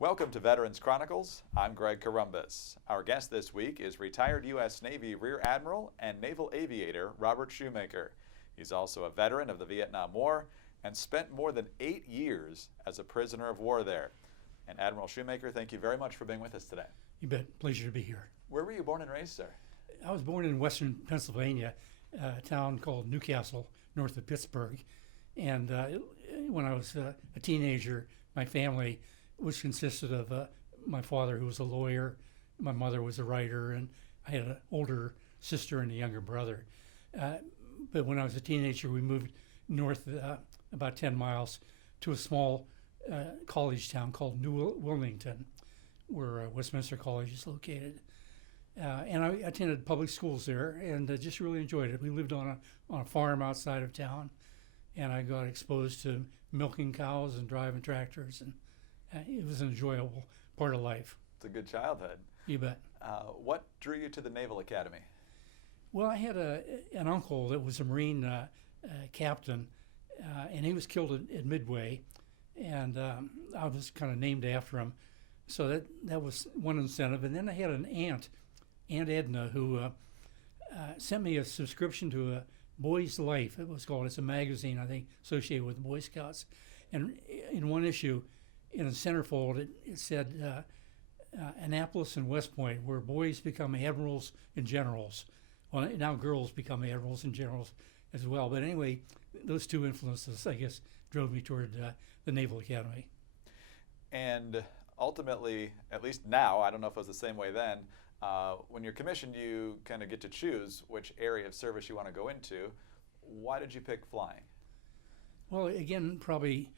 Welcome to Veterans Chronicles. I'm Greg Corumbus. Our guest this week is retired U.S. Navy Rear Admiral and Naval Aviator Harper Shumaker. He's also a veteran of the Vietnam War and spent more than 8 years as a prisoner of war there. And Admiral Shumaker, thank you very much for being with us today. You bet. Pleasure to be here. Where were you born and raised, sir? I was born in western Pennsylvania, a town called Newcastle, north of Pittsburgh. And when I was a teenager, my family, which consisted of my father, who was a lawyer, my mother was a writer, and I had an older sister and a younger brother. But when I was a teenager, we moved north about 10 miles to a small college town called New Wilmington, where Westminster College is located. And I attended public schools there and just really enjoyed it. We lived on a farm outside of town, and I got exposed to milking cows and driving tractors, and it was an enjoyable part of life. It's a good childhood. You bet. What drew you to the Naval Academy? Well, I had an uncle that was a Marine captain, and he was killed at Midway, and I was kind of named after him. So that was one incentive. And then I had an aunt, Aunt Edna, who sent me a subscription to a Boy's Life, it was called. It's a magazine, I think, associated with Boy Scouts. And in one issue, in the centerfold, it said Annapolis and West Point, where boys become admirals and generals. Well, now girls become admirals and generals as well. But anyway, those two influences, I guess, drove me toward the Naval Academy. And ultimately, at least now, I don't know if it was the same way then, when you're commissioned, you kind of get to choose which area of service you want to go into. Why did you pick flying? Well, again, probably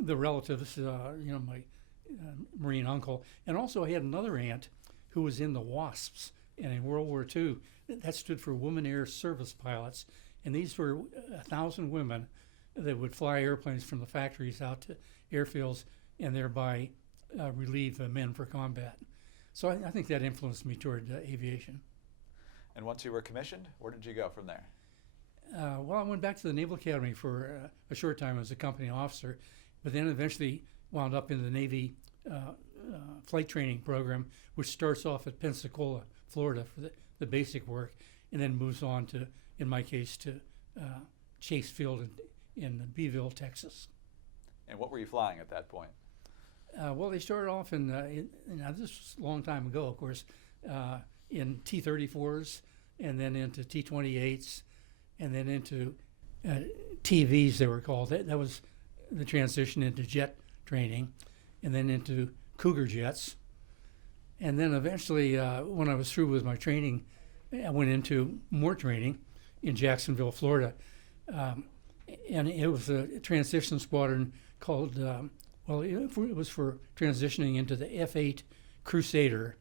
the relatives, my Marine uncle. And also I had another aunt who was in the WASPs. And in World War II, that stood for Women Air Service Pilots. And these were 1,000 women that would fly airplanes from the factories out to airfields and thereby relieve men for combat. So I think that influenced me toward aviation. And once you were commissioned, where did you go from there? Well, I went back to the Naval Academy for a short time as a company officer, but then eventually wound up in the Navy flight training program, which starts off at Pensacola, Florida for the basic work, and then moves on to, in my case, to Chase Field in Beeville, Texas. And what were you flying at that point? Well, they started off in this was a long time ago, of course, in T-34s, and then into T-28s, and then into TVs, they were called. That was the transition into jet training, and then into Cougar jets. And then eventually, when I was through with my training, I went into more training in Jacksonville, Florida. And it was a transition squadron called, it was for transitioning into the F-8 Crusader,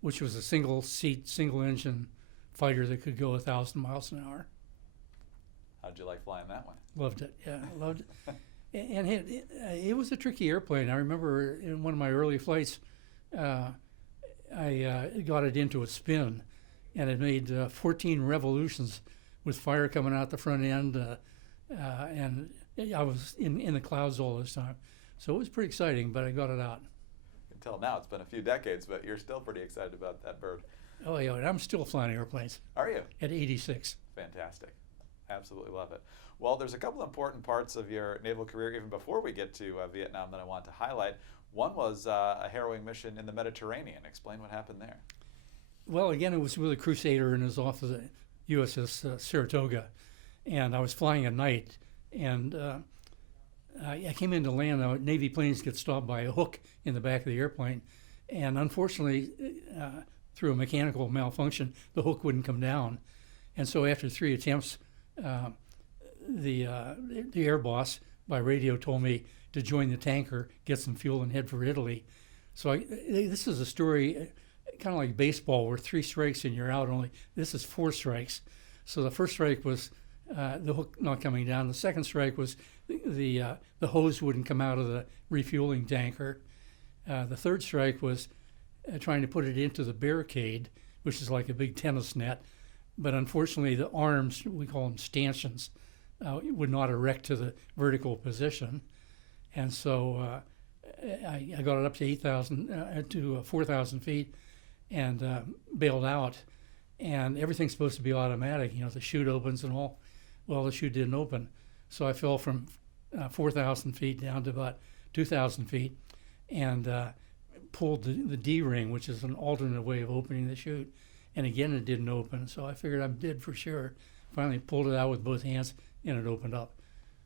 which was a single-seat, single-engine fighter that could go 1,000 miles an hour. How'd you like flying that one? Loved it, yeah, loved it. And it was a tricky airplane. I remember in one of my early flights, I got it into a spin, and it made 14 revolutions with fire coming out the front end, and I was in the clouds all this time. So it was pretty exciting, but I got it out. Until now, it's been a few decades, but you're still pretty excited about that bird. Oh, yeah, and I'm still flying airplanes. Are you? At 86. Fantastic. Absolutely love it. Well, there's a couple important parts of your naval career, even before we get to Vietnam, that I want to highlight. One was a harrowing mission in the Mediterranean. Explain what happened there. Well, again, it was with a Crusader, and it was off of the USS Saratoga. And I was flying at night, and I came into land. Navy planes get stopped by a hook in the back of the airplane. And unfortunately, through a mechanical malfunction, the hook wouldn't come down. And so after 3 attempts, the air boss by radio told me to join the tanker, get some fuel, and head for Italy. So this is a story kind of like baseball, where 3 strikes and you're out. Only this is 4 strikes. So the first strike was the hook not coming down. The second strike was the hose wouldn't come out of the refueling tanker. The third strike was trying to put it into the barricade, which is like a big tennis net. But unfortunately, the arms, we call them stanchions, would not erect to the vertical position. And so I got it up to 8,000 to 4,000 feet, and bailed out. And everything's supposed to be automatic. You know, the chute opens and all. Well, the chute didn't open, so I fell from 4,000 feet down to about 2,000 feet, and pulled the D ring, which is an alternate way of opening the chute. And again, it didn't open, so I figured I'm dead for sure. Finally pulled it out with both hands, and it opened up.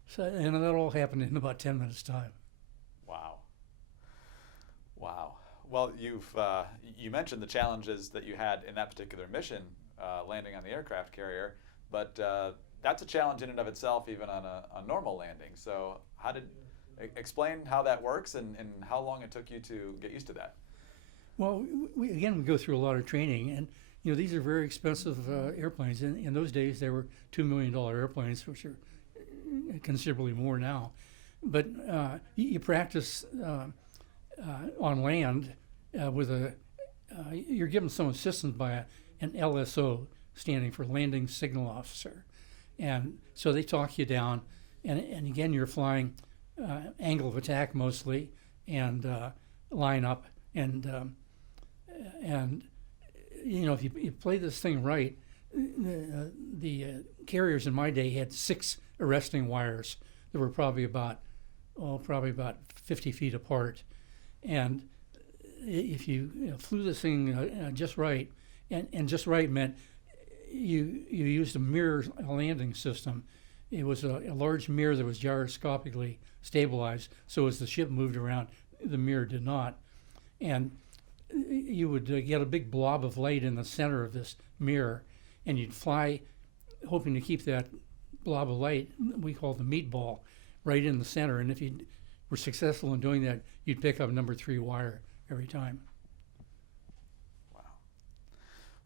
So, and that all happened in about 10 minutes' time. Wow. Wow. Well, you mentioned the challenges that you had in that particular mission, landing on the aircraft carrier, but that's a challenge in and of itself, even on a normal landing. So explain how that works and how long it took you to get used to that. Well, we go through a lot of training, and you know, these are very expensive airplanes. In those days, they were $2 million airplanes, which are considerably more now. But you practice on land with you're given some assistance by an LSO, standing for Landing Signal Officer. And so they talk you down, and again, you're flying angle of attack mostly, and line up, and you know, if you play this thing right, the carriers in my day had 6 arresting wires that were probably about 50 feet apart, and if you flew this thing just right, and just right meant you used a mirror landing system. It was a large mirror that was gyroscopically stabilized, so as the ship moved around, the mirror did not. And you would get a big blob of light in the center of this mirror, and you'd fly hoping to keep that blob of light, we call the meatball, right in the center. And if you were successful in doing that, you'd pick up number 3 wire every time. Wow.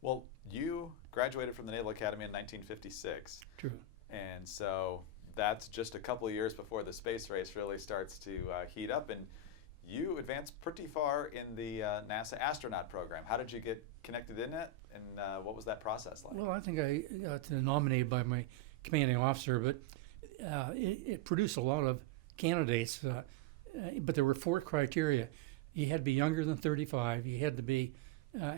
Well, you graduated from the Naval Academy in 1956. True. And so that's just a couple of years before the space race really starts to heat up. And you advanced pretty far in the NASA astronaut program. How did you get connected in it, and what was that process like? Well, I think I got nominated by my commanding officer, but it produced a lot of candidates. But there were 4 criteria. You had to be younger than 35. You had to be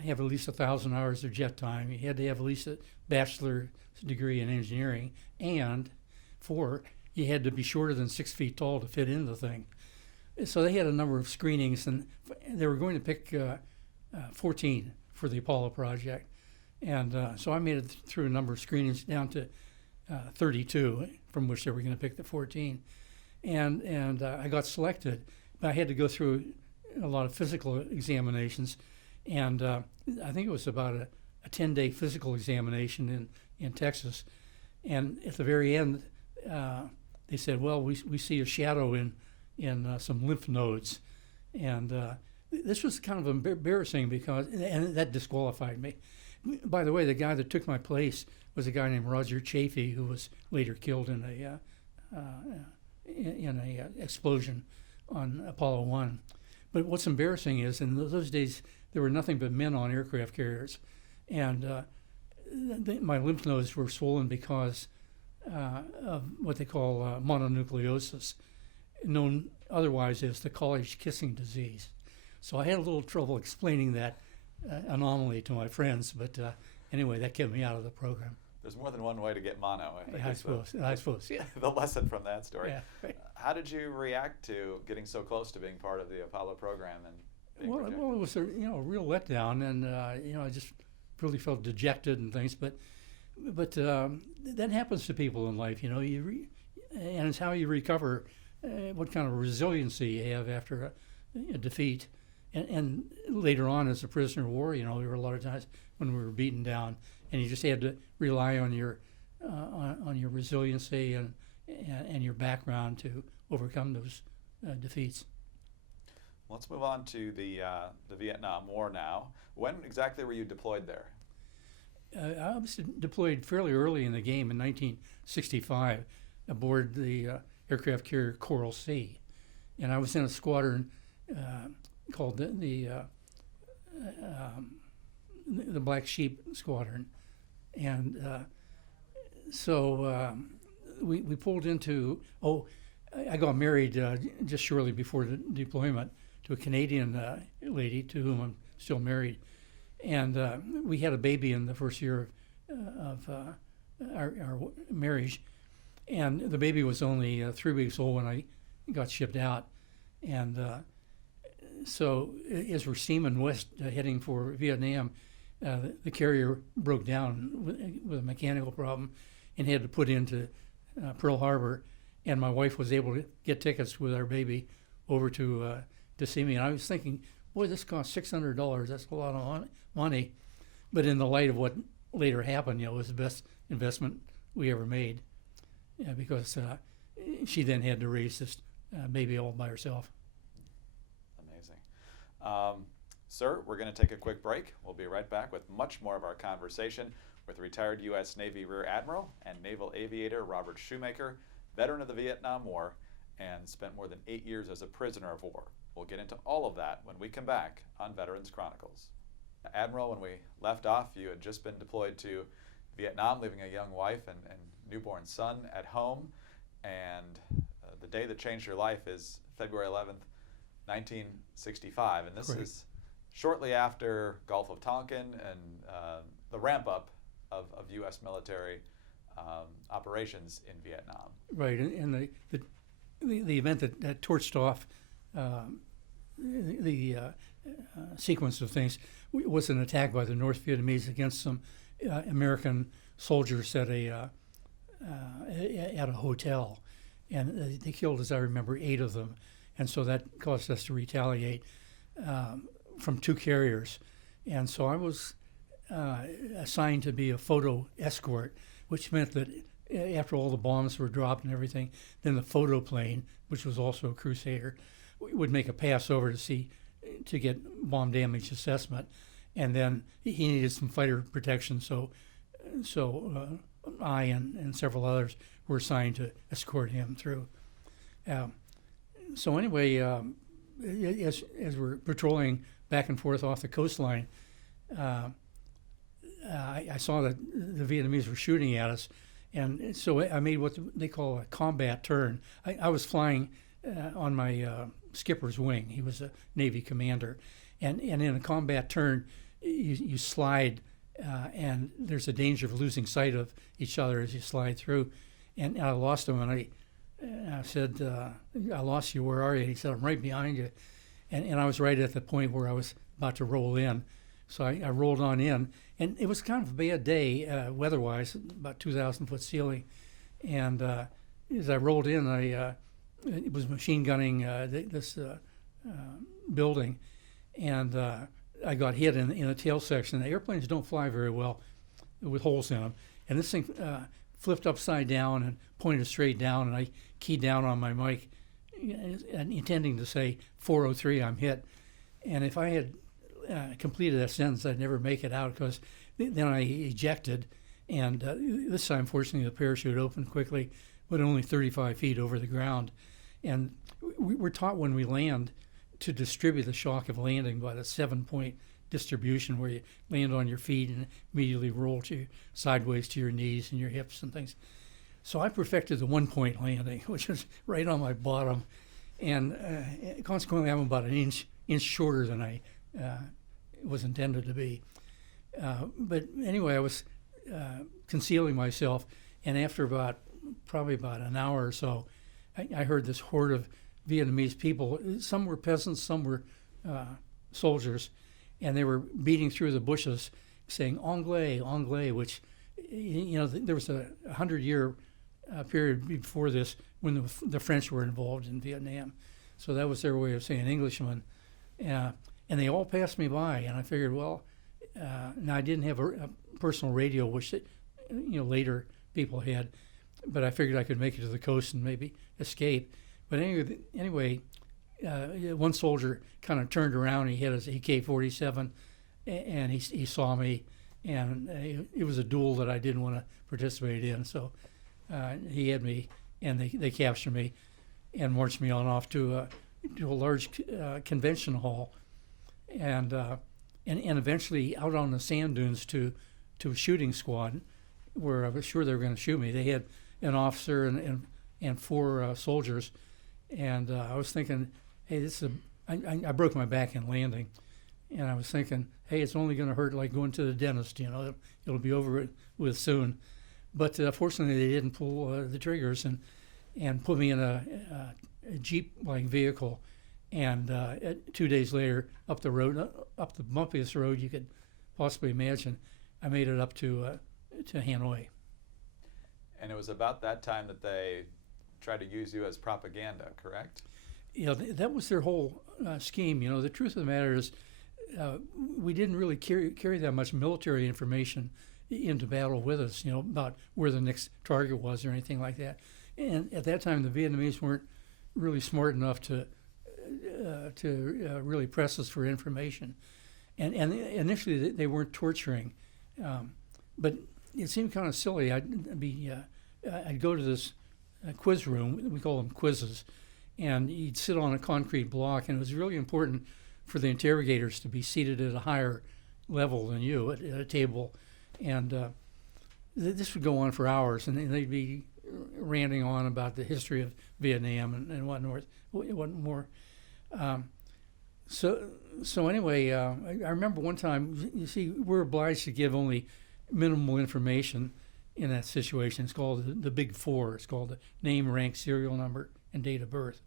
have at least 1,000 hours of jet time. You had to have at least a bachelor's degree in engineering, and 4, you had to be shorter than 6 feet tall to fit into the thing. So they had a number of screenings, and they were going to pick 14 for the Apollo project. And so I made it through a number of screenings down to 32, from which they were going to pick the 14. And I got selected, but I had to go through a lot of physical examinations. And I think it was about a 10-day physical examination in Texas. And at the very end, they said, well, we see a shadow in some lymph nodes. And this was kind of embarrassing and that disqualified me. By the way, the guy that took my place was a guy named Roger Chaffee, who was later killed in a explosion on Apollo 1. But what's embarrassing is, in those days, there were nothing but men on aircraft carriers. And my lymph nodes were swollen because of what they call mononucleosis, known otherwise as the college kissing disease. So I had a little trouble explaining that anomaly to my friends, but anyway, that kept me out of the program. There's more than one way to get mono. I suppose, yeah. The lesson from that story. Yeah, right. How did you react to getting so close to being part of the Apollo program and being rejected? Well, it was a real letdown, and I just really felt dejected and things. But that happens to people in life, and it's how you recover, what kind of resiliency you have after a defeat. And later on, as a prisoner of war, there were a lot of times when we were beaten down, and you just had to rely on your resiliency and your background to overcome those defeats. Let's move on to the Vietnam War now. When exactly were you deployed there? I was deployed fairly early in the game in 1965 aboard the aircraft carrier Coral Sea, and I was in a squadron called the Black Sheep Squadron, and so we pulled into. I got married just shortly before the deployment to a Canadian lady to whom I'm still married. And we had a baby in the first year of our marriage. And the baby was only 3 weeks old when I got shipped out. And so as we're steaming west heading for Vietnam, the carrier broke down with a mechanical problem and had to put into Pearl Harbor. And my wife was able to get tickets with our baby over to see me. And I was thinking, boy, this cost $600. That's a lot of money. But in the light of what later happened, it was the best investment we ever made, because she then had to raise this baby all by herself. Amazing. Sir, we're going to take a quick break. We'll be right back with much more of our conversation with retired U.S. Navy Rear Admiral and Naval Aviator Robert Shumaker, veteran of the Vietnam War, and spent more than 8 years as a prisoner of war. We'll get into all of that when we come back on Veterans Chronicles. Admiral, when we left off, you had just been deployed to Vietnam, leaving a young wife and newborn son at home. And the day that changed your life is February 11th, 1965. And this Correct. is shortly after Gulf of Tonkin and the ramp up of U.S. military operations in Vietnam. Right, and the event that torched off the sequence of things was an attack by the North Vietnamese against some American soldiers at a hotel, and they killed, as I remember, 8 of them, and so that caused us to retaliate from 2 carriers, and so I was assigned to be a photo escort, which meant that after all the bombs were dropped and everything, then the photo plane, which was also a Crusader, would make a pass over to get bomb damage assessment, and then he needed some fighter protection, so I and several others were assigned to escort him through. So anyway, as we're patrolling back and forth off the coastline, I saw that the Vietnamese were shooting at us, and so I made what they call a combat turn. I was flying on my skipper's wing. He was a Navy commander, and in a combat turn, you slide, and there's a danger of losing sight of each other as you slide through. And I lost him, and I said, "I lost you. Where are you?" He said, "I'm right behind you," and I was right at the point where I was about to roll in. So I rolled on in, and it was kind of a bad day weather-wise, about 2,000-foot ceiling. And as I rolled in, it was machine gunning this building, and I got hit in the tail section. The airplanes don't fly very well with holes in them, and this thing flipped upside down and pointed straight down, and I keyed down on my mic, intending to say 403, I'm hit. And if I had completed that sentence, I'd never make it out, because then I ejected, and this time, fortunately, the parachute opened quickly, but only 35 feet over the ground. And we're taught when we land to distribute the shock of landing by the 7-point distribution, where you land on your feet and immediately roll sideways to your knees and your hips and things. So I perfected the 1-point landing, which was right on my bottom, and consequently I'm about an inch shorter than I was intended to be. But anyway, I was concealing myself, and after probably about an hour or so, I heard this horde of Vietnamese people. Some were peasants, some were soldiers, and they were beating through the bushes saying "Anglais, Anglais," which, there was a 100-year period before this when the French were involved in Vietnam. So that was their way of saying Englishman. And they all passed me by, and I figured, well, now I didn't have a personal radio, which later people had, but I figured I could make it to the coast and maybe escape. But anyway, one soldier kind of turned around. He had his AK-47, and he saw me, and it was a duel that I didn't want to participate in. So he had me, and they captured me and marched me on off to a large convention hall, and eventually out on the sand dunes to a shooting squad, where I was sure they were going to shoot me. They had an officer and and 4 soldiers. And I was thinking, hey, this is I broke my back in landing. And I was thinking, hey, it's only going to hurt like going to the dentist, it'll be over with soon. But fortunately, they didn't pull the triggers and put me in a Jeep-like vehicle. And 2 days later, up the road, up the bumpiest road you could possibly imagine, I made it up to Hanoi. And it was about that time that they tried to use you as propaganda, correct? Yeah, that was their whole scheme. The truth of the matter is, we didn't really carry that much military information into battle with us, about where the next target was or anything like that. And at that time, the Vietnamese weren't really smart enough to really press us for information. And initially, they weren't torturing, but it seemed kind of silly. I'd go to this quiz room. We call them quizzes, and you'd sit on a concrete block, and it was really important for the interrogators to be seated at a higher level than you at a table. And this would go on for hours, and they'd be ranting on about the history of Vietnam and what more. So anyway, I remember one time, you see, we're obliged to give only minimal information in that situation. It's called the Big Four. It's called the name, rank, serial number, and date of birth.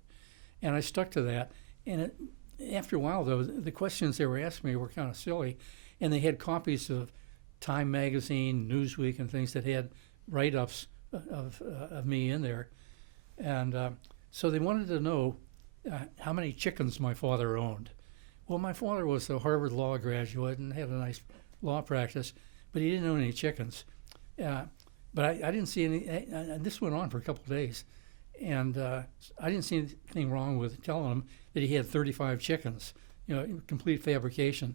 And I stuck to that. And after a while, though, the questions they were asking me were kind of silly. And they had copies of Time magazine, Newsweek, and things that had write-ups of me in there. And so they wanted to know how many chickens my father owned. Well, my father was a Harvard Law graduate and had a nice law practice, but he didn't own any chickens. But I didn't see any. This went on for a couple of days, and I didn't see anything wrong with telling him that he had 35 chickens. Complete fabrication.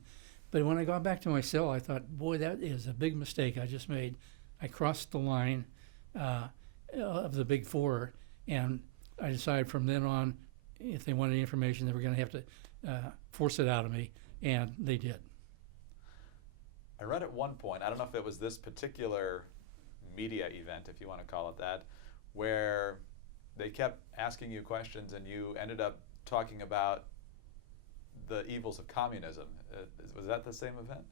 But when I got back to my cell, I thought, boy, that is a big mistake I just made. I crossed the line of the Big Four, and I decided from then on, if they wanted information, they were going to have to force it out of me, and they did. I read at one point, I don't know if it was this particular media event, if you want to call it that, where they kept asking you questions and you ended up talking about the evils of communism. Was that the same event?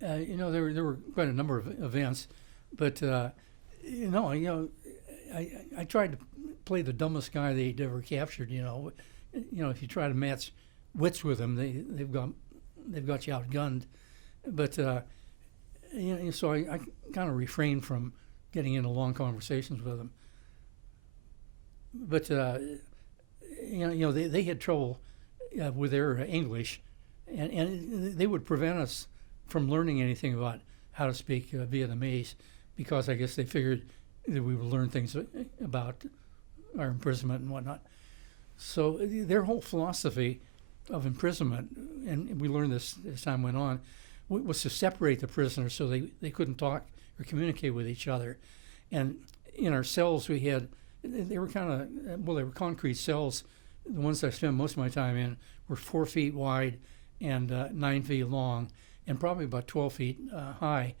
There were quite a number of events, but I tried to play the dumbest guy they'd ever captured. If you try to match wits with them, they've got you outgunned. But so I kind of refrained from getting into long conversations with them. But they had trouble with their English, and they would prevent us from learning anything about how to speak Vietnamese, because I guess they figured that we would learn things about our imprisonment and whatnot. So their whole philosophy of imprisonment, and we learned this as time went on, was to separate the prisoners so they couldn't talk or communicate with each other. And in our cells they were concrete cells. The ones I spent most of my time in were 4 feet wide and 9 feet long, and probably about 12 feet high.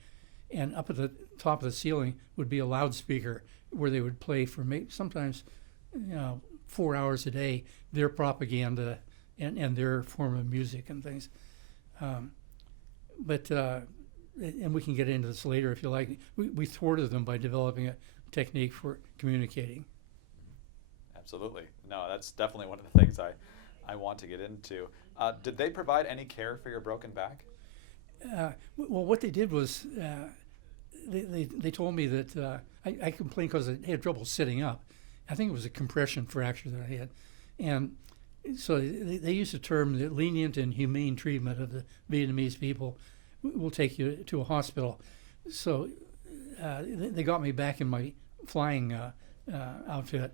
And up at the top of the ceiling would be a loudspeaker where they would play for sometimes 4 hours a day their propaganda and their form of music and things. But we can get into this later if you like. We thwarted them by developing a technique for communicating. Absolutely. No, that's definitely one of the things I want to get into. Did they provide any care for your broken back? Well, what they did was they told me that I complained because I had trouble sitting up. I think it was a compression fracture that I had. And so they used the term that lenient and humane treatment of the Vietnamese people will take you to a hospital. So they got me back in my flying outfit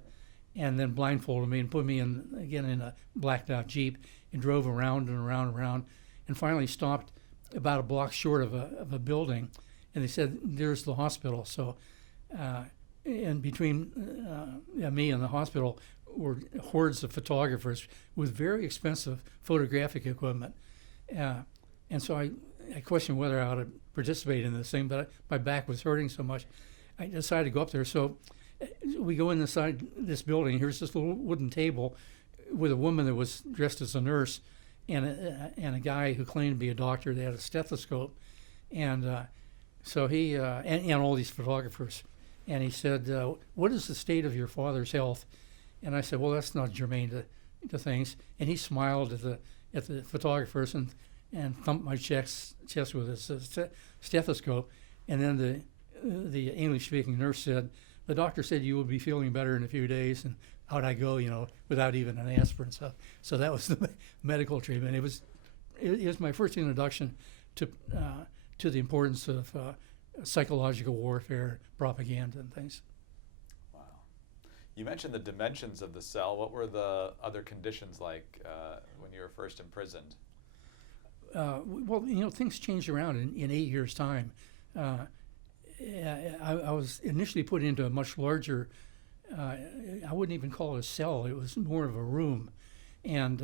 and then blindfolded me and put me in a blacked out Jeep and drove around and around and around, and finally stopped about a block short of a building. And they said, there's the hospital. So and between me and the hospital were hordes of photographers with very expensive photographic equipment. And so I questioned whether I ought to participate in this thing, but my back was hurting so much, I decided to go up there. So we go inside this building. Here's this little wooden table with a woman that was dressed as a nurse, and a guy who claimed to be a doctor. They had a stethoscope, and so he and all these photographers, and he said, "What is the state of your father's health?" And I said, "Well, that's not germane to things." And he smiled at the photographers and thumped my chest with his stethoscope. And then the English-speaking nurse said, "The doctor said you will be feeling better in a few days." And out I go, without even an aspirin. So that was the medical treatment. It was my first introduction to the importance of psychological warfare, propaganda, and things. Wow. You mentioned the dimensions of the cell. What were the other conditions like when you were first imprisoned? Well, things changed around in 8 years' time. I was initially put into a much larger, I wouldn't even call it a cell, it was more of a room. And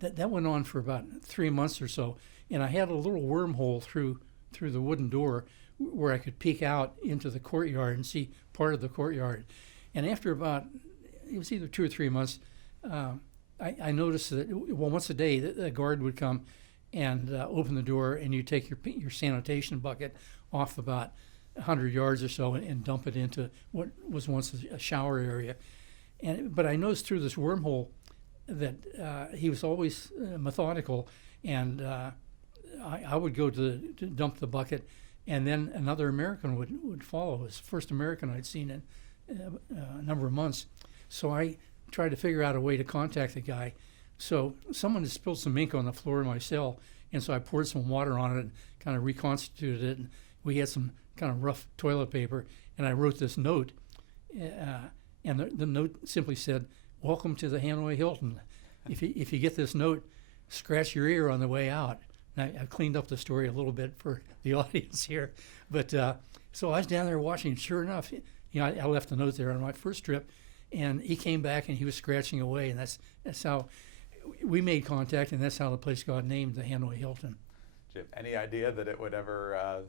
that went on for about 3 months or so. And I had a little wormhole through the wooden door where I could peek out into the courtyard and see part of the courtyard. And after it was either 2 or 3 months, I noticed that, once a day, the guard would come and open the door, and you take your sanitation bucket off about 100 yards or so and dump it into what was once a shower area. But I noticed through this wormhole that he was always methodical, and I would go to dump the bucket, and then another American would follow. It was the first American I'd seen in a number of months. So I tried to figure out a way to contact the guy. So someone had spilled some ink on the floor of my cell, and so I poured some water on it and kind of reconstituted it. And we had some kind of rough toilet paper, and I wrote this note. And the note simply said, "Welcome to the Hanoi Hilton. If you get this note, scratch your ear on the way out." And I cleaned up the story a little bit for the audience here. But so I was down there watching. Sure enough, I left a note there on my first trip, and he came back and he was scratching away, and that's how we made contact, and that's how the place got named the Hanoi Hilton. Do you have any idea that it would ever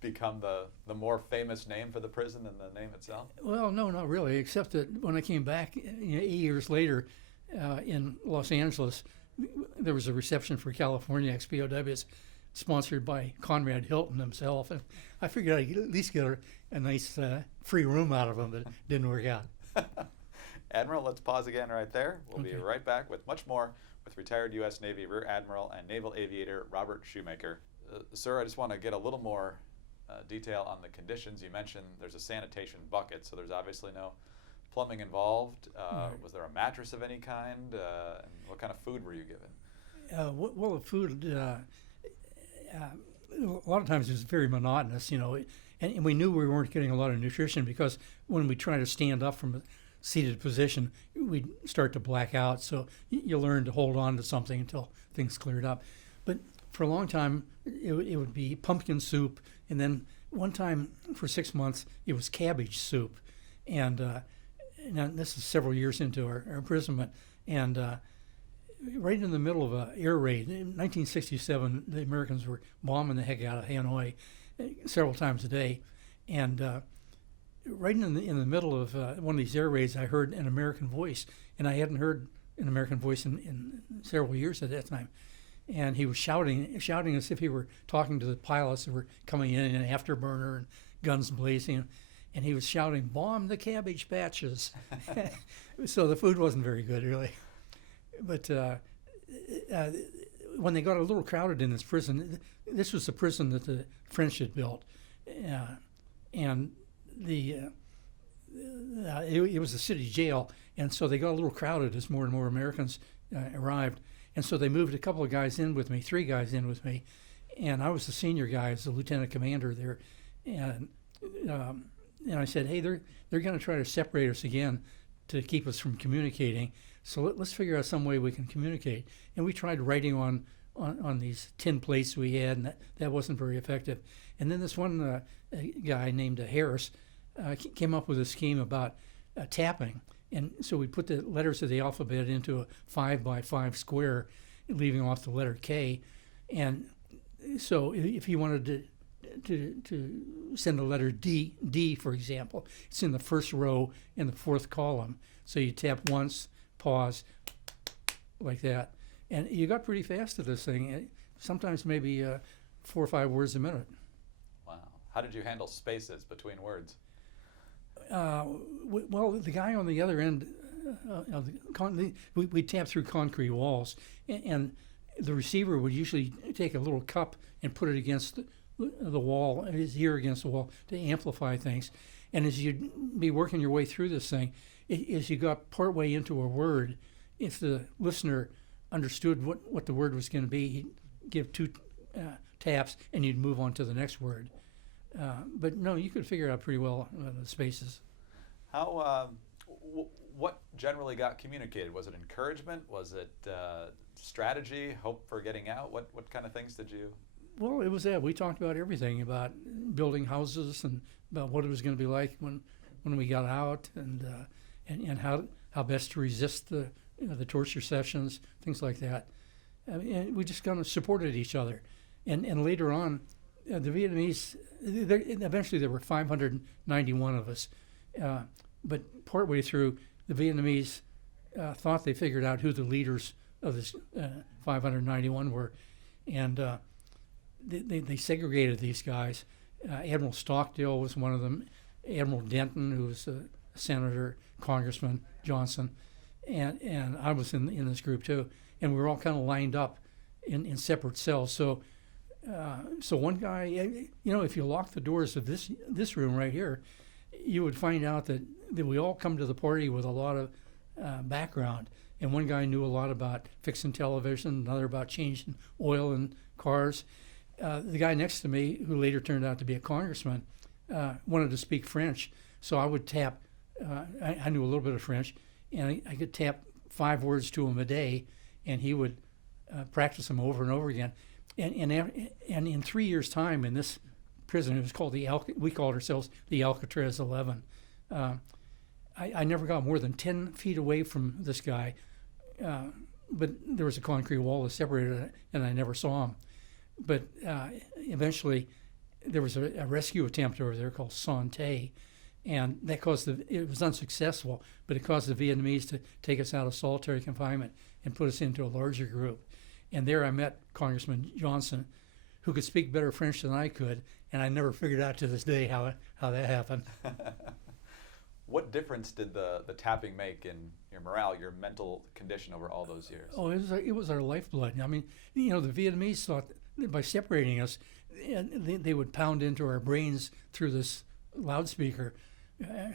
become the more famous name for the prison than the name itself? Well, no, not really, except that when I came back 8 years later in Los Angeles, there was a reception for California ex-POWs sponsored by Conrad Hilton himself, and I figured I'd at least get a nice free room out of him, but it didn't work out. Admiral, let's pause again right there. We'll Okay. be right back with much more with retired U.S. Navy Rear Admiral and Naval Aviator Robert Shumaker. Sir, I just want to get a little more detail on the conditions. You mentioned there's a sanitation bucket, so there's obviously no plumbing involved. Right. Was there a mattress of any kind? And what kind of food were you given? Well, the food, a lot of times it was very monotonous, and we knew we weren't getting a lot of nutrition because when we tried to stand up from a seated position, we'd start to black out. So you learn to hold on to something until things cleared up. But for a long time, it would be pumpkin soup, and then one time for 6 months, it was cabbage soup. And now this is several years into our imprisonment, and right in the middle of an air raid in 1967, the Americans were bombing the heck out of Hanoi several times a day, and right in the middle of one of these air raids, I heard an American voice, and I hadn't heard an American voice in several years at that time. And he was shouting as if he were talking to the pilots who were coming in an afterburner and guns blazing. And he was shouting, "Bomb the cabbage patches." So the food wasn't very good, really. But when they got a little crowded in this prison, this was the prison that the French had built. And it was a city jail. And so they got a little crowded as more and more Americans arrived. And so they moved a couple of guys in with me, 3 guys in with me. And I was the senior guy as the lieutenant commander there. And I said, "Hey, they're going to try to separate us again to keep us from communicating. So let's figure out some way we can communicate." And we tried writing on these tin plates we had, and that wasn't very effective. And then this one guy named Harris came up with a scheme about tapping. And so we put the letters of the alphabet into a 5x5 square, leaving off the letter K. And so if he wanted to to send a letter D, for example. It's in the first row in the fourth column. So you tap once, pause, like that. And you got pretty fast at this thing. Sometimes maybe 4 or 5 words a minute. Wow. How did you handle spaces between words? Well, the guy on the other end of we tap through concrete walls, and the receiver would usually take a little cup and put it against the wall, his ear against the wall, to amplify things. And as you'd be working your way through this thing, as you got partway into a word, if the listener understood what the word was going to be, he'd give 2 taps and you'd move on to the next word. But no, you could figure out pretty well the spaces. How? What generally got communicated? Was it encouragement? Was it strategy? Hope for getting out? What kind of things did you? Well, it was that we talked about everything, about building houses and about what it was going to be like when we got out, and how best to resist the torture sessions, things like that. And we just kind of supported each other. And later on, the Vietnamese, eventually there were 591 of us. But partway through, the Vietnamese thought they figured out who the leaders of this 591 were. And they segregated these guys. Admiral Stockdale was one of them. Admiral Denton, who was a senator, Congressman Johnson. And I was in this group too. And we were all kind of lined up in separate cells. So one guy, if you lock the doors of this room right here, you would find out that we all come to the party with a lot of background. And one guy knew a lot about fixing television, another about changing oil in cars. The guy next to me, who later turned out to be a congressman, wanted to speak French. So I would tap, I knew a little bit of French, and I could tap 5 words to him a day, and he would practice them over and over again. And in 3 years' time in this prison, it was called we called ourselves the Alcatraz 11. I never got more than 10 feet away from this guy, but there was a concrete wall that separated it, and I never saw him. But eventually, there was a rescue attempt over there called Santé, and that it was unsuccessful, but it caused the Vietnamese to take us out of solitary confinement and put us into a larger group. And there I met Congressman Johnson, who could speak better French than I could, and I never figured out to this day how that happened. What difference did the tapping make in your morale, your mental condition over all those years? Oh, it was our lifeblood. I mean, the Vietnamese thought that by separating us, they would pound into our brains through this loudspeaker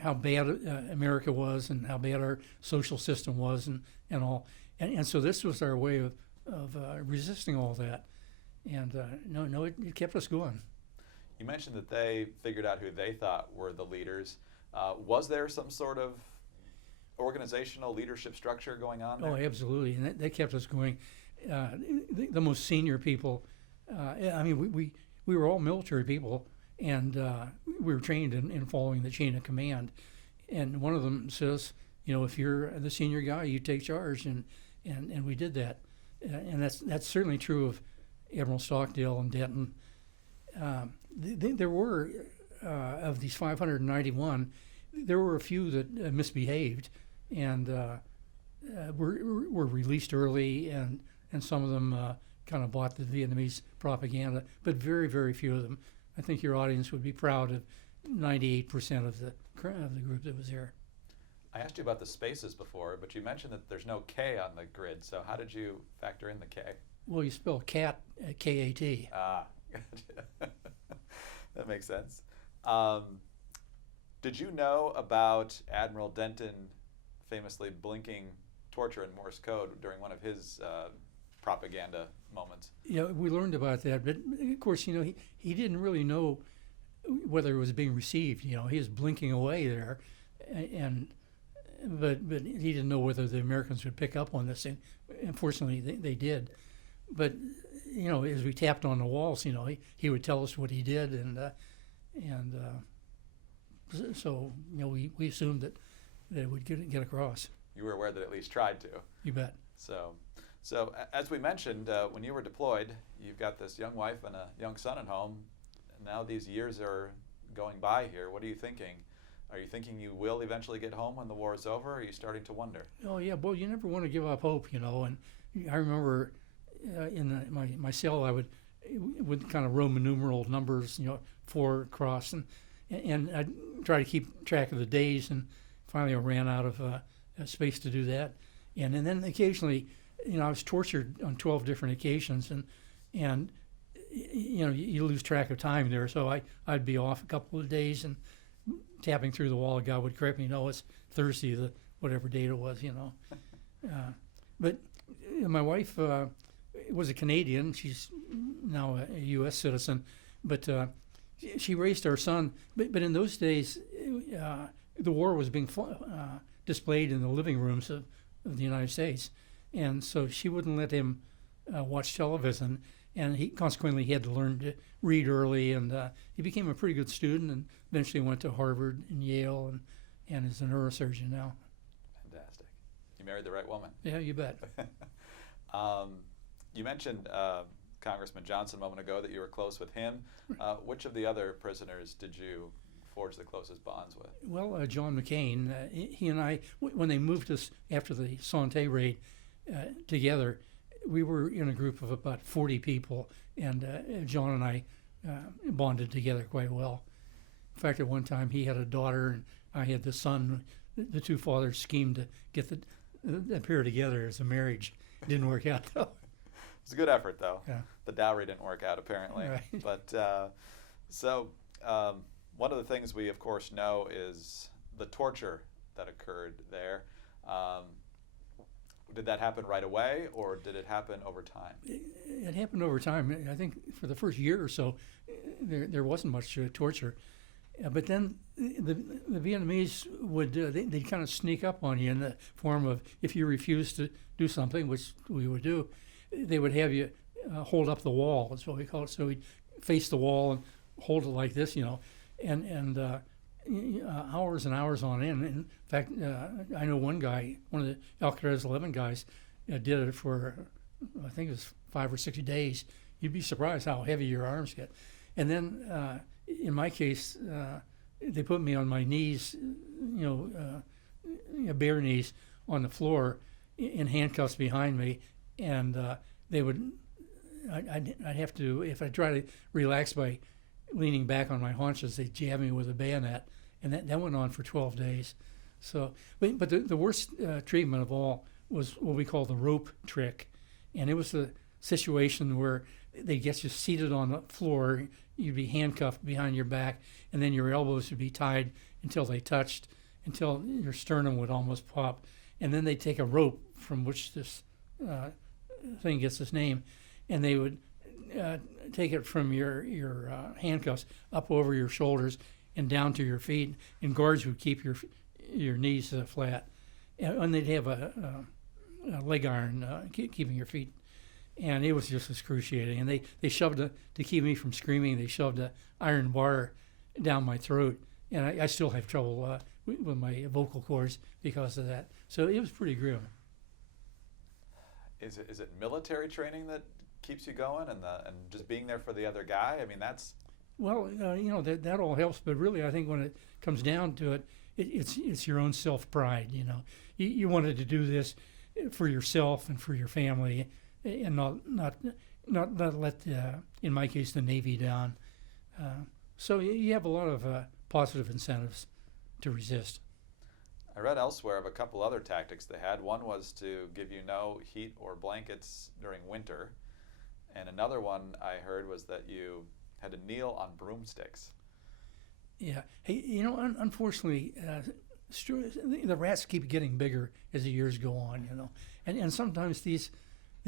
how bad America was and how bad our social system was and all. And so this was our way of resisting all that. And it kept us going. You mentioned that they figured out who they thought were the leaders. Was there some sort of organizational leadership structure going on there? Oh, absolutely, and that kept us going. The most senior people, we were all military people, and we were trained in following the chain of command. And one of them says, if you're the senior guy, you take charge, and we did that. And that's certainly true of Admiral Stockdale and Denton. There were, of these 591, there were a few that misbehaved and were released early, and some of them kind of bought the Vietnamese propaganda, but very, very few of them. I think your audience would be proud of 98% of the group that was there. I asked you about the spaces before, but you mentioned that there's no K on the grid, so how did you factor in the K? Well, you spell cat, K-A-T. Ah, gotcha. That makes sense. Did you know about Admiral Denton famously blinking torture in Morse code during one of his propaganda moments? Yeah, we learned about that, but of course, he didn't really know whether it was being received. He was blinking away there, but he didn't know whether the Americans would pick up on this thing. Unfortunately, they did. But as we tapped on the walls, he would tell us what he did, so we assumed that it would get across. You were aware that at least tried to. You bet. So as we mentioned, when you were deployed, you've got this young wife and a young son at home. now these years are going by here. What are you thinking? Are you thinking you will eventually get home when the war is over, or are you starting to wonder? Oh yeah, well, you never want to give up hope, And I remember in my cell, I would kind of Roman numeral numbers, 4 across, and I'd try to keep track of the days, and finally I ran out of space to do that. And then occasionally, I was tortured on 12 different occasions, and you lose track of time there. So I'd be off a couple of days and tapping through the wall. A guy would correct me, no, it's Thursday, whatever date it was, But my wife was a Canadian. She's now a U.S. citizen, but she raised our son. But in those days, the war was being displayed in the living rooms of the United States, and so she wouldn't let him watch television, and he consequently had to learn to read early, and he became a pretty good student, and eventually went to Harvard and Yale, and is a neurosurgeon now. Fantastic. You married the right woman. Yeah, you bet. You mentioned Congressman Johnson a moment ago that you were close with him. Which of the other prisoners did you forge the closest bonds with? Well, John McCain, he and I, when they moved us after the Sante raid together, we were in a group of about 40 people, and John and I bonded together quite well. In fact, at one time he had a daughter and I had the son. The two fathers schemed to get the pair together as a marriage. It didn't work out though. It's a good effort though. Yeah. The dowry didn't work out apparently. Right. But one of the things we of course know is the torture that occurred there. Did that happen right away, or did it happen over time? It happened over time. I think for the first year or so, there wasn't much torture. But then the Vietnamese would they'd kind of sneak up on you in the form of, if you refused to do something, which we would do, they would have you hold up the wall. That's what we call it. So we'd face the wall and hold it like this, and hours and hours on end. In fact, I know one guy, one of the Alcatraz 11 guys, did it for, I think it was 5 or 6 days. You'd be surprised how heavy your arms get. And then, in my case, they put me on my knees, bare knees on the floor in handcuffs behind me, and they would, I'd have to, if I try to relax by leaning back on my haunches, they'd jab me with a bayonet, and that went on for 12 days. So, but the worst treatment of all was what we call the rope trick, and it was a situation where they get you seated on the floor, you'd be handcuffed behind your back, and then your elbows would be tied until they touched, until your sternum would almost pop, and then they'd take a rope from which this thing gets its name, and they would take it from your handcuffs up over your shoulders and down to your feet, and guards would keep your knees flat, and they'd have a leg iron keeping your feet, and it was just excruciating. And they shoved to keep me from screaming, they shoved an iron bar down my throat, and I still have trouble with my vocal cords because of that. So it was pretty grim. Is it military training that keeps you going, and just being there for the other guy? I mean, that's... Well, that all helps, but really I think when it comes down to it, it's your own self-pride. You wanted to do this for yourself and for your family, and not let in my case the Navy down. So you have a lot of positive incentives to resist. I read elsewhere of a couple other tactics they had. One was to give you no heat or blankets during winter, and another one I heard was that you had to kneel on broomsticks. Yeah. Hey, unfortunately, the rats keep getting bigger as the years go on, and sometimes these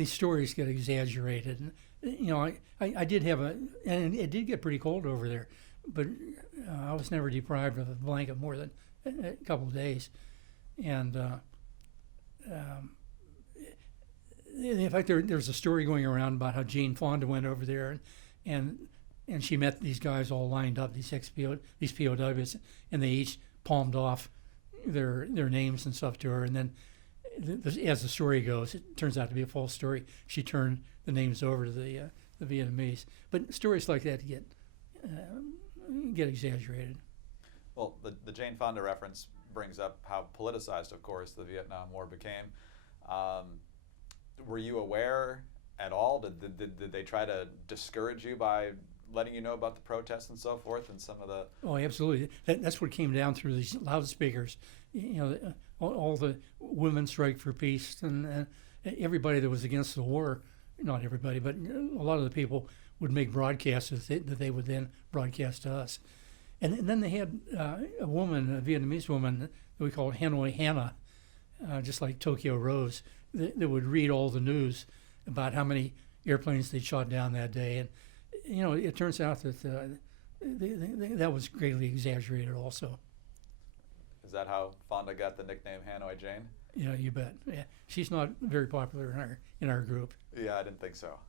stories get exaggerated. And, I did have and it did get pretty cold over there, but I was never deprived of a blanket more than a couple of days. And in fact, there's a story going around about how Jane Fonda went over there and she met these guys all lined up, these POWs, and they each palmed off their names and stuff to her. And then, as the story goes, it turns out to be a false story. She turned the names over to the Vietnamese. But stories like that get get exaggerated. Well, the Jane Fonda reference brings up how politicized, of course, the Vietnam War became. Were you aware at all? Did they try to discourage you by letting you know about the protests and so forth and some of the... Oh, absolutely. That's what came down through these loudspeakers. You know, all the women strike for peace and everybody that was against the war, not everybody, but a lot of the people would make broadcasts that they would then broadcast to us. And then they had a woman, a Vietnamese woman that we called Hanoi Hannah, just like Tokyo Rose, that would read all the news about how many airplanes they shot down that day. And, you know, it turns out that that was greatly exaggerated also. Is that how Fonda got the nickname Hanoi Jane? Yeah, you bet. Yeah, she's not very popular in our group. Yeah, I didn't think so.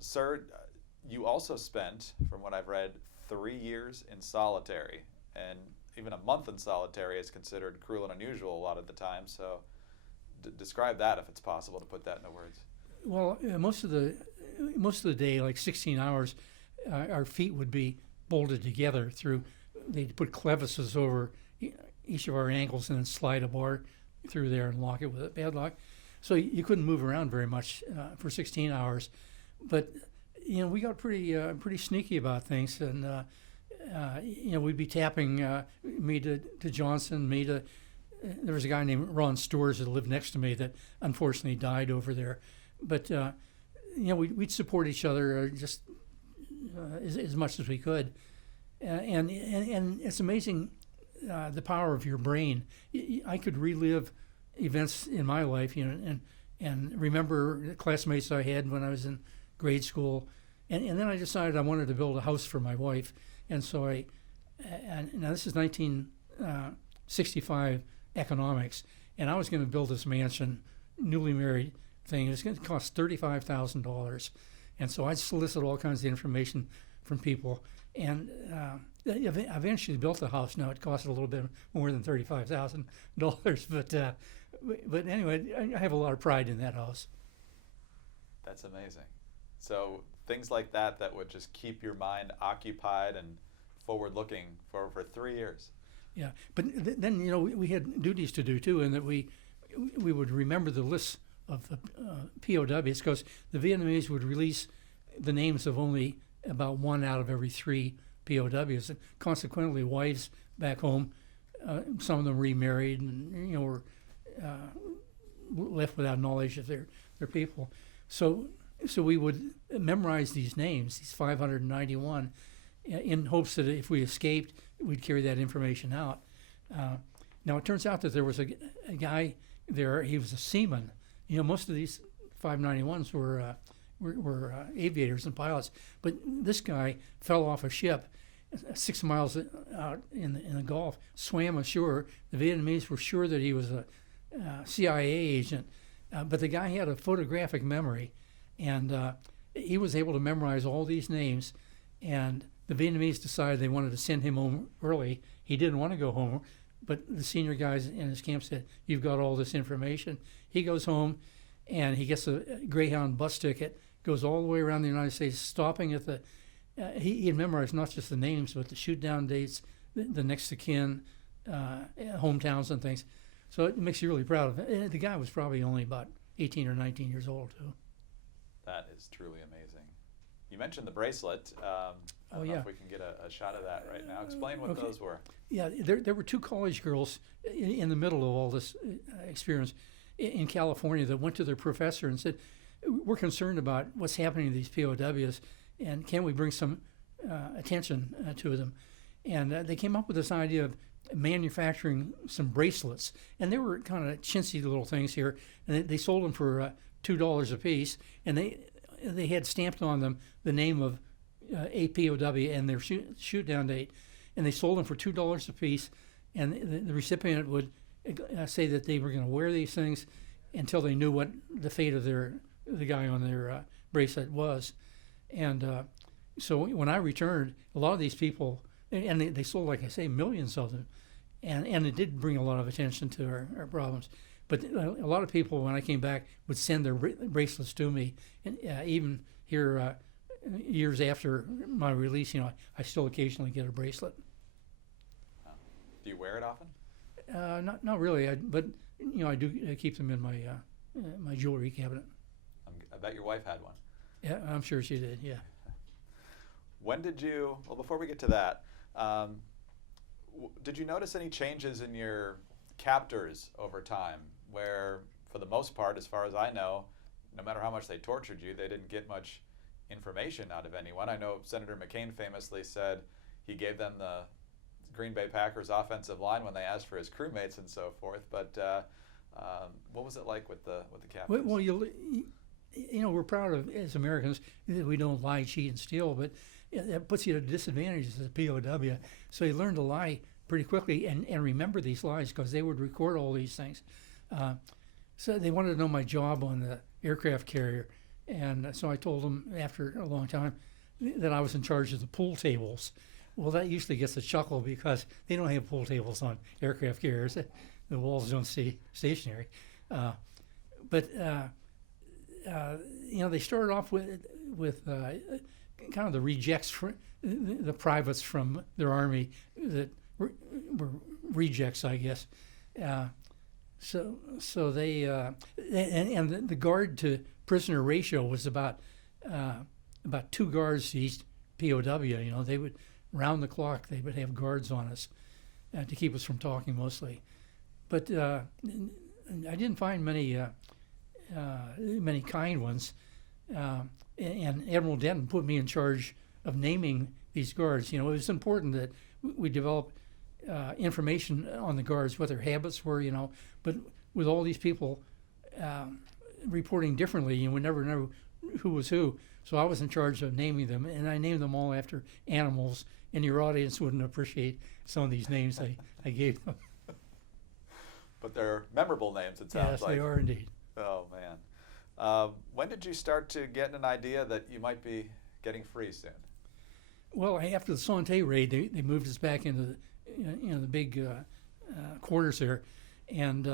Sir, you also spent, from what I've read, 3 years in solitary, and even a month in solitary is considered cruel and unusual a lot of the time. So, describe that if it's possible to put that into words. Well, most of the day, like 16 hours, our feet would be bolted together through. They'd put clevises over each of our ankles and then slide a bar through there and lock it with a padlock. So you couldn't move around very much for 16 hours. But you know, we got pretty sneaky about things, and you know, we'd be tapping me to Johnson, me to. There was a guy named Ron Stores that lived next to me that unfortunately died over there. But you know, we'd support each other just as much as we could, and it's amazing the power of your brain. I could relive events in my life, you know, and remember the classmates I had when I was in grade school, and then I decided I wanted to build a house for my wife, and so now this is 1965 economics, and I was going to build this mansion, newly married thing. It was going to cost $35,000, and so I'd solicit all kinds of information from people, and I eventually built the house. Now it cost a little bit more than $35,000, but anyway, I have a lot of pride in that house. That's amazing. So things like that would just keep your mind occupied and forward-looking for 3 years. Yeah, but then you know we had duties to do too, and that we would remember the lists of the POWs, because the Vietnamese would release the names of only about 1 out of every 3 POWs, and consequently wives back home, some of them remarried, and you know were left without knowledge of their people. So we would memorize these names, these 591, in hopes that if we escaped, we'd carry that information out. Now it turns out that there was a guy there. He was a seaman. You know, most of these 591s were aviators and pilots, but this guy fell off a ship 6 miles out in the Gulf, swam ashore. The Vietnamese were sure that he was a CIA agent, but the guy had a photographic memory, and he was able to memorize all these names. And the Vietnamese decided they wanted to send him home early. He didn't want to go home, but the senior guys in his camp said, "You've got all this information." He goes home, and he gets a Greyhound bus ticket, goes all the way around the United States, stopping at the. He had memorized not just the names, but the shoot-down dates, the next of kin, hometowns and things. So it makes you really proud of it. And the guy was probably only about 18 or 19 years old, too. That is truly amazing. You mentioned the bracelet. I don't know if we can get a shot of that right now. Explain what those were. Yeah, there were 2 college girls in the middle of all this experience in California that went to their professor and said, "We're concerned about what's happening to these POWs, and can we bring some attention to them?" And they came up with this idea of manufacturing some bracelets, and they were kind of chintzy little things here, and they sold them for $2 a piece, and they had stamped on them the name of a POW and their shoot down date, and they sold them for $2 a piece, and the recipient would say that they were going to wear these things until they knew what the fate of the guy on their bracelet was. And so when I returned, a lot of these people, and they sold, like I say, millions of them, and it did bring a lot of attention to our problems. But a lot of people, when I came back, would send their bracelets to me, and even here years after my release, I still occasionally get a bracelet. Do you wear it often? Not really, but I do keep them in my my jewelry cabinet. I bet your wife had one. Yeah, I'm sure she did. Yeah. When did you? Well, before we get to that, did you notice any changes in your captors over time? Where, for the most part, as far as I know, no matter how much they tortured you, they didn't get much information out of anyone. I know Senator McCain famously said he gave them the Green Bay Packers offensive line when they asked for his crewmates and so forth. But what was it like with the captains? Well, we're proud of, as Americans, that we don't lie, cheat, and steal, but that puts you at a disadvantage as a POW. So you learn to lie pretty quickly and remember these lies because they would record all these things. So they wanted to know my job on the aircraft carrier, and so I told them after a long time that I was in charge of the pool tables. Well, that usually gets a chuckle because they don't have pool tables on aircraft carriers. The walls don't stay stationary. But they started off with kind of the rejects, the privates from their army that were rejects, I guess. So they and the guard to prisoner ratio was about 2 guards to each POW. They would round the clock. They would have guards on us to keep us from talking mostly. But I didn't find many kind ones. And Admiral Denton put me in charge of naming these guards. It was important that we develop information on the guards, what their habits were, But with all these people reporting differently, you would never know who was who. So I was in charge of naming them, and I named them all after animals, and your audience wouldn't appreciate some of these names I gave them. But they're memorable names, it sounds like. Yes, they are indeed. Oh, man. When did you start to get an idea that you might be getting free soon? Well, after the Sante raid, they moved us back into the big quarters there, and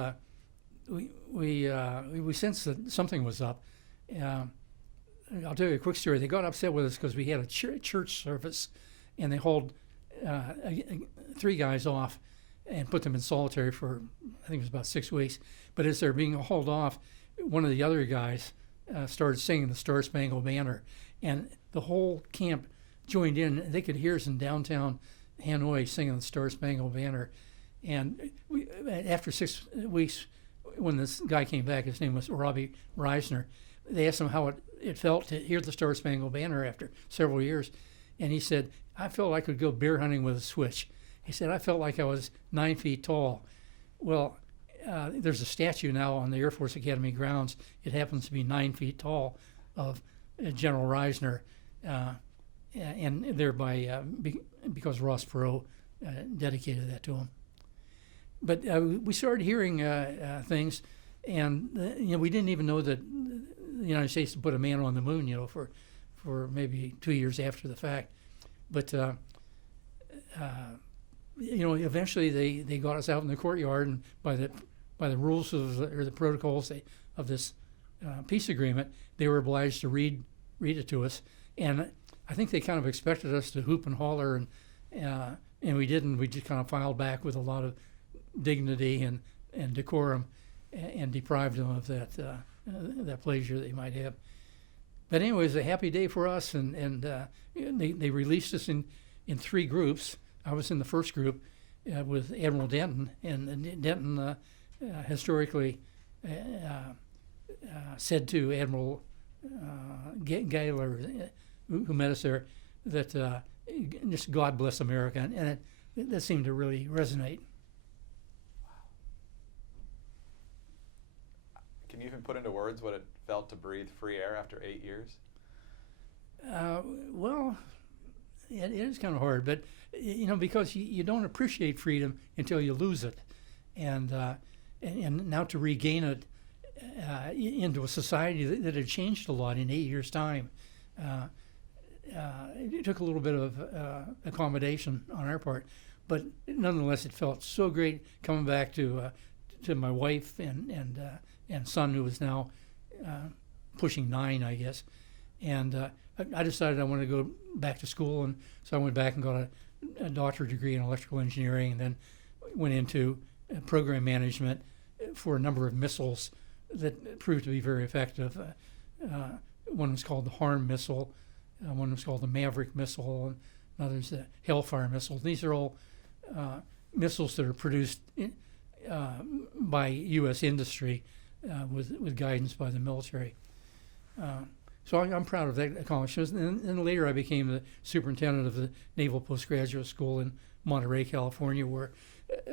we sensed that something was up. I'll tell you a quick story. They got upset with us because we had a church service, and they hauled 3 guys off and put them in solitary for, I think it was about 6 weeks. But as they're being hauled off, one of the other guys started singing the Star Spangled Banner, and the whole camp joined in. They could hear us in downtown Hanoi singing the Star Spangled Banner. And after 6 weeks, when this guy came back, his name was Robbie Reisner, they asked him how it felt to hear the Star Spangled Banner after several years. And he said, I felt I could go bear hunting with a switch. He said, I felt like I was 9 feet tall. Well, there's a statue now on the Air Force Academy grounds. It happens to be 9 feet tall of General Reisner, and thereby because Ross Perot dedicated that to him. But we started hearing things, and we didn't even know that the United States put a man on the moon, for maybe 2 years after the fact. But eventually they got us out in the courtyard, and by the rules or the protocols of this peace agreement, they were obliged to read it to us. And I think they kind of expected us to hoop and holler, and we didn't. We just kind of filed back with a lot of dignity and decorum, and deprived them of that pleasure they might have. But anyway, it was a happy day for us, and they released us in 3 groups. I was in the first group with Admiral Denton, and Denton historically said to Admiral Gayler, who met us there, that just God bless America, and that seemed to really resonate. Can you even put into words what it felt to breathe free air after 8 years? Well, it is kind of hard, but because you don't appreciate freedom until you lose it, and now to regain it into a society that had changed a lot in 8 years' time, it took a little bit of accommodation on our part, but nonetheless, it felt so great coming back to my wife and son, who was now pushing 9, I guess, and I decided I wanted to go back to school, and so I went back and got a doctorate degree in electrical engineering, and then went into program management for a number of missiles that proved to be very effective. One was called the HARM missile, one was called the Maverick missile, and another's the Hellfire missile. These are all missiles that are produced by U.S. industry with guidance by the military. So I'm proud of that accomplishment. And later I became the superintendent of the Naval Postgraduate School in Monterey, California, where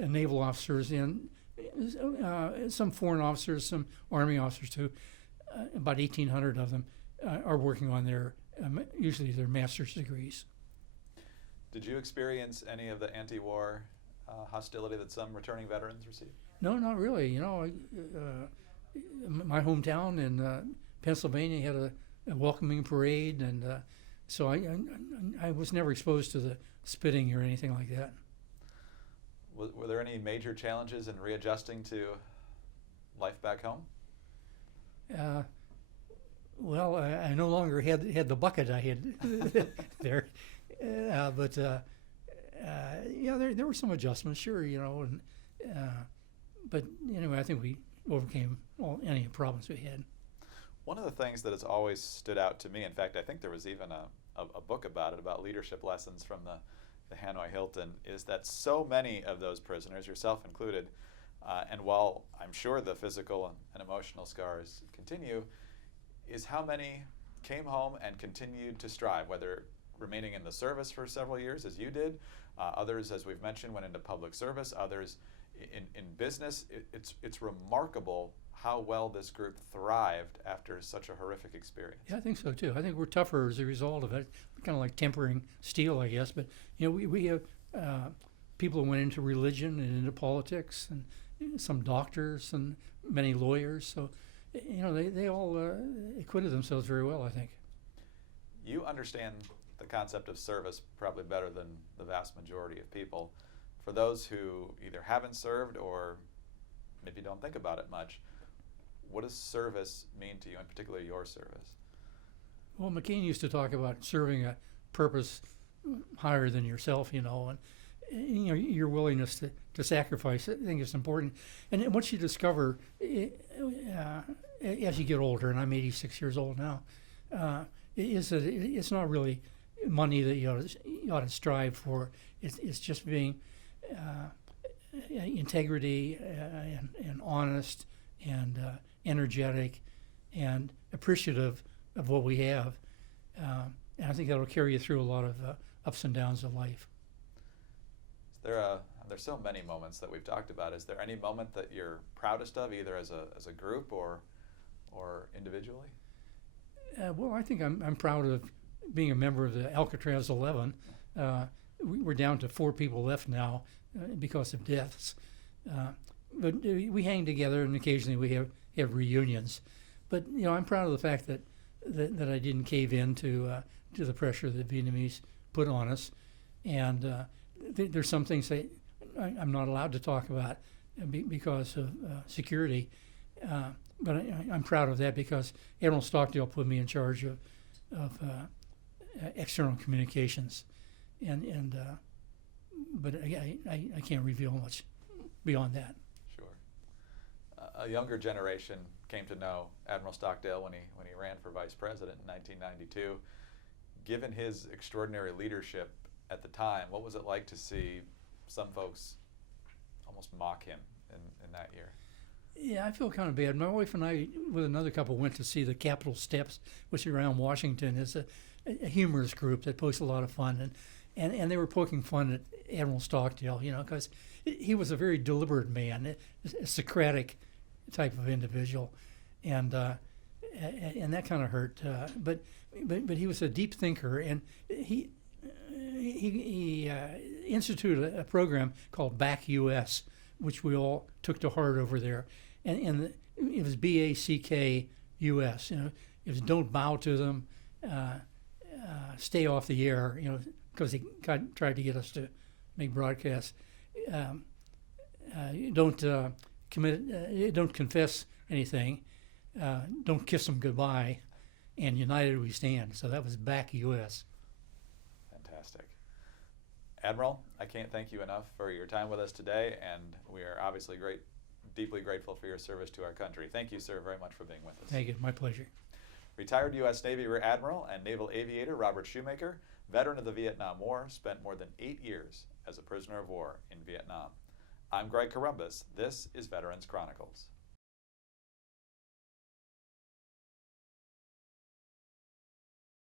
naval officers and some foreign officers, some Army officers too, about 1,800 of them are working on their, usually their master's degrees. Did you experience any of the anti-war hostility that some returning veterans received? No, not really. You know, my hometown in Pennsylvania had a welcoming parade, and so I was never exposed to the spitting or anything like that. Were there any major challenges in readjusting to life back home? Well, I no longer had the bucket I had there, but yeah, there were some adjustments, sure, you know, and but anyway, I think we overcame any problems we had. One of the things that has always stood out to me, in fact, I think there was even a book about it, about leadership lessons from the Hanoi Hilton, is that so many of those prisoners, yourself included, and while I'm sure the physical and emotional scars continue, is how many came home and continued to strive, whether remaining in the service for several years, as you did, others, as we've mentioned, went into public service, others in business. It's remarkable how well this group thrived after such a horrific experience. Yeah, I think so too. I think we're tougher as a result of it. We're kind of like tempering steel, I guess. But you know, we have people who went into religion and into politics, and some doctors and many lawyers. So you know, they all acquitted themselves very well, I think. You understand the concept of service probably better than the vast majority of people. For those who either haven't served or maybe don't think about it much, what does service mean to you, in particular your service? Well, McCain used to talk about serving a purpose higher than yourself, you know, and you know, your willingness to sacrifice, I think is important. And once you discover, as you get older, and I'm 86 years old now, is that it's not really money that you ought to strive for. It's just being integrity and honest and energetic and appreciative of what we have. And I think that'll carry you through a lot of ups and downs of life. There's so many moments that we've talked about. Is there any moment that you're proudest of, either as a group or individually? Well, I think I'm proud of being a member of the Alcatraz 11. We're down to 4 people left now because of deaths. But we hang together, and occasionally we have reunions. But you know, I'm proud of the fact that I didn't cave in to the pressure that the Vietnamese put on us. And there's some things that I'm not allowed to talk about because of security. But I'm proud of that because Admiral Stockdale put me in charge of external communications, but I can't reveal much beyond that. Sure. A younger generation came to know Admiral Stockdale when he ran for vice president in 1992. Given his extraordinary leadership at the time, what was it like to see some folks almost mock him in that year? Yeah, I feel kind of bad. My wife and I, with another couple, went to see the Capitol Steps, which is around Washington. It's a humorous group that pokes a lot of fun, and they were poking fun at Admiral Stockdale, you know, because he was a very deliberate man, a Socratic type of individual, and that kind of hurt. But he was a deep thinker, and he instituted a program called Back U.S., which we all took to heart over there, and it was BACK-US. You know, it was don't bow to them, stay off the air. You know, because they tried to get us to make broadcasts. Don't confess anything. Don't kiss them goodbye, and united we stand. So that was back U.S. Fantastic. Admiral, I can't thank you enough for your time with us today, and we are obviously deeply grateful for your service to our country. Thank you, sir, very much for being with us. Thank you. My pleasure. Retired U.S. Navy Rear Admiral and Naval Aviator Robert Shumaker, veteran of the Vietnam War, spent more than 8 years as a prisoner of war in Vietnam. I'm Greg Corumbus. This is Veterans Chronicles.